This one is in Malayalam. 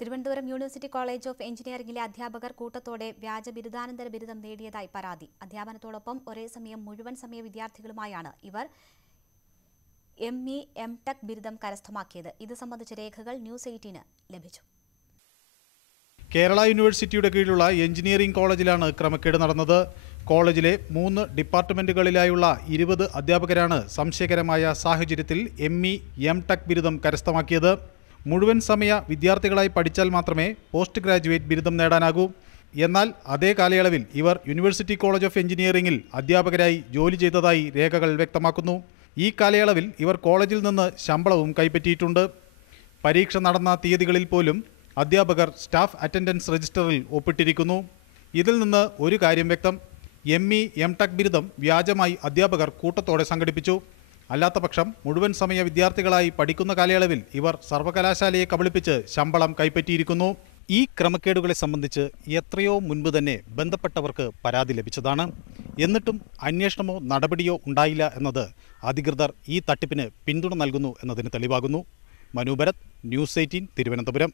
തിരുവനന്തപുരം യൂണിവേഴ്സിറ്റി കോളേജ് ഓഫ് എഞ്ചിനീയറിംഗിലെ അധ്യാപകർ കൂട്ടത്തോടെ വ്യാജ ബിരുദാനന്തര ബിരുദം നേടിയതായി പരാതി. അധ്യാപനത്തോടൊപ്പം ഒരേ സമയം മുഴുവൻ സമയ വിദ്യാർത്ഥികളുമായാണ് ഇവർ ME M.Tech ബിരുദം കരസ്ഥമാക്കിയത്. ഇത് സംബന്ധിച്ച രേഖകൾ ന്യൂസ് 18 ലഭിച്ചു. കേരള യൂണിവേഴ്സിറ്റിയുടെ കീഴിലുള്ള എഞ്ചിനീയറിംഗ് കോളേജിലാണ് ക്രമക്കേട് നടന്നത്. കോളേജിലെ 3 ഡിപ്പാർട്ട്മെന്റുകളിലായുള്ള 20 അധ്യാപകരാണ് സംശയകരമായ സാഹചര്യത്തിൽ ME M.Tech ബിരുദം കരസ്ഥമാക്കിയത്. മുഴുവൻ സമയ വിദ്യാർത്ഥികളായി പഠിച്ചാൽ മാത്രമേ പോസ്റ്റ് ഗ്രാജുവേറ്റ് ബിരുദം നേടാനാകൂ. എന്നാൽ അതേ കാലയളവിൽ ഇവർ യൂണിവേഴ്സിറ്റി കോളേജ് ഓഫ് എഞ്ചിനീയറിംഗിൽ അധ്യാപകരായി ജോലി ചെയ്തതായി രേഖകൾ വ്യക്തമാക്കുന്നു. ഈ കാലയളവിൽ ഇവർ കോളേജിൽ നിന്ന് ശമ്പളവും കൈപ്പറ്റിയിട്ടുണ്ട്. പരീക്ഷ നടന്ന തീയതികളിൽ പോലും അധ്യാപകർ സ്റ്റാഫ് അറ്റൻഡൻസ് രജിസ്റ്ററിൽ ഒപ്പിട്ടിരിക്കുന്നു. ഇതിൽ നിന്ന് ഒരു കാര്യം വ്യക്തം: ME M.Tech ബിരുദം വ്യാജമായി അധ്യാപകർ കൂട്ടത്തോടെ സംഘടിപ്പിച്ചു. അല്ലാത്തപക്ഷം മുഴുവൻ സമയ വിദ്യാർത്ഥികളായി പഠിക്കുന്ന കാലയളവിൽ ഇവർ സർവകലാശാലയെ കബളിപ്പിച്ച് ശമ്പളം കൈപ്പറ്റിയിരിക്കുന്നു. ഈ ക്രമക്കേടുകളെ സംബന്ധിച്ച് എത്രയോ മുൻപ് തന്നെ ബന്ധപ്പെട്ടവർക്ക് പരാതി ലഭിച്ചതാണ്. എന്നിട്ടും അന്വേഷണമോ നടപടിയോ ഉണ്ടായില്ല എന്നത് അധികൃതർ ഈ തട്ടിപ്പിന് പിന്തുണ നൽകുന്നു എന്നതിന് തെളിവാകുന്നു. മനു ഭരത്, ന്യൂസ് 18, തിരുവനന്തപുരം.